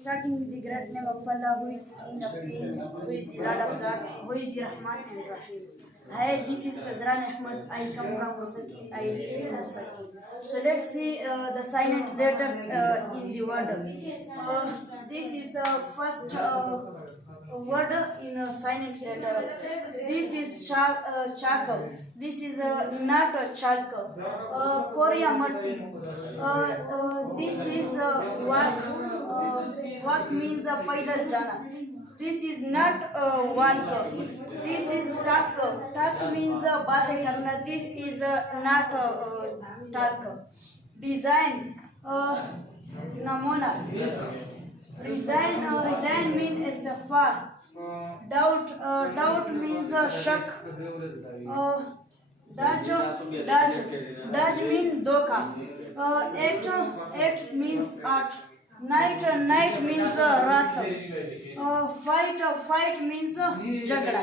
Starting with the great name of Allah, who is King of Kings, who is the Lord of Lords, who is the Rahman and Rahim. Hi, this is Khizran Ahmad. I come from Musaki. I live in Musaki. So let's see the silent letters in the word. This is first word in a silent letter. This is chalk. This is not a chalk. Korea matti. This is walk. Walk means paidal jana. This is not walk. This is talk. Talk means bateं करना. This is not talk. Design. Namona. Resign means istighfar. Doubt means shak. Dodge means doka. Act means art. Night means raat. Fight means jagda.